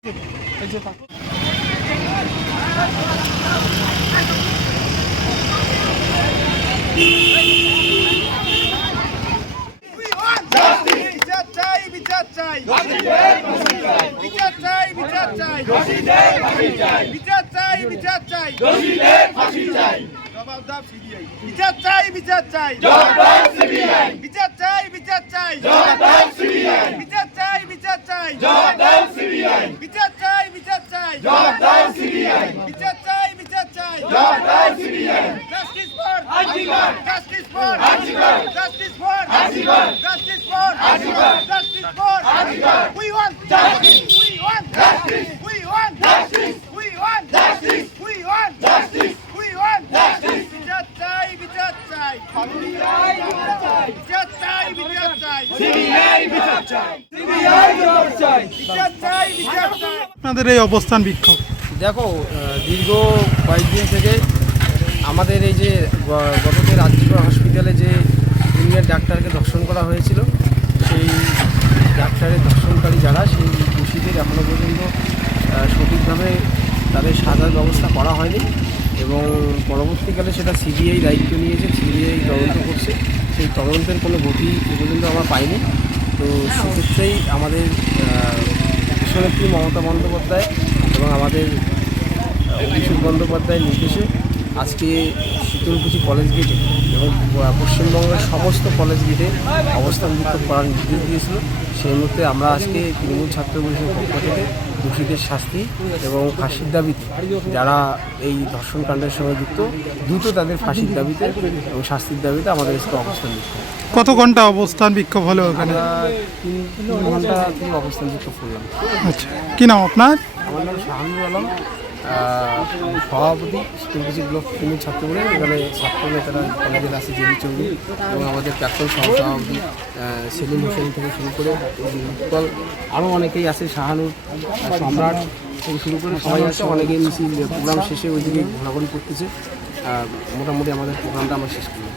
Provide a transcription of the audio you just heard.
বিচার চাই, বিচার চাই, বিচার চাই, বিচার চাই, বিচার চাই, বিচার চাই, বিচার চাই, বিচার চাই, বিচার চাই, বিচার চাই, justice for justice for justice for justice for justice for we want justice we want justice we want justice we want justice we want justice we want justice বিচার চাই, বিচার চাই, বিচার চাই, বিচার চাই, সিবিআই বিচার চাই, সিবিআই বিচার চাই, বিচার চাই, বিচার চাই। আপনাদের এই অবস্থান বিক্ষোভ দেখো, দীর্ঘ কয়েকদিন থেকে আমাদের এই যে গতকাল রাজ্য হসপিটালে যে জুনিয়র ডাক্তারকে ধর্ষণ করা হয়েছিল, সেই ডাক্তারের ধর্ষণকারী যারা, সেই দোষীদের এখনও পর্যন্ত সঠিকভাবে তাদের সাজার ব্যবস্থা করা হয়নি এবং পরবর্তীকালে সেটা সিবিআই দায়িত্ব নিয়েছে, সিবিআই তদন্ত করছে। সেই তদন্তের কোনো গতি এ পর্যন্ত আমরা পাইনি। তো সেক্ষেত্রেই আমাদের দেশনেত্রী মমতা বন্দ্যোপাধ্যায় এবং আমাদের অভিষেক বন্দ্যোপাধ্যায়ের নির্দেশে আজকে শীতলকুচি কলেজ গেটে এবং পশ্চিমবঙ্গের সমস্ত কলেজ গেটে অবস্থান বিক্ষোভ করার নির্দেশ দিয়েছিল। সেই মুহূর্তে আমরা আজকে তৃণমূল ছাত্র পরিষদের পক্ষ থেকে দোষীদের শাস্তি এবং ফাঁসির দাবিতে, যারা এই ধর্ষণকাণ্ডের সঙ্গে যুক্ত, দ্রুত তাদের ফাঁসির দাবিতে এবং শাস্তির দাবিতে আমাদের আজকে অবস্থান বিক্ষোভ। কত ঘন্টা অবস্থান বিক্ষোভ হলো ওখানে? আমরা 3 ঘন্টা থেকে অবস্থান বিক্ষোভ করলাম। আচ্ছা, কি নাম আপনার? আমার নাম শাহানুর আলম, সভাপতি শীতলকুচি ব্লক তৃণমূল ছাত্র বলে। এখানে ছাত্র নেতারা কলেজের আছে জেবি চৌধুরী এবং আমাদের প্রাক্তন সহসভাপতি সেলিম হোসেন থেকে শুরু করে আরও অনেকেই আছে, শাহানুর, সম্রাট থেকে শুরু করে সবাই আছে। অনেকেই মিছিল প্রোগ্রাম শেষে ওইদিকে ঘোরাঘুরি করতেছে। মোটামুটি আমাদের প্রোগ্রামটা আমরা শেষ করলাম।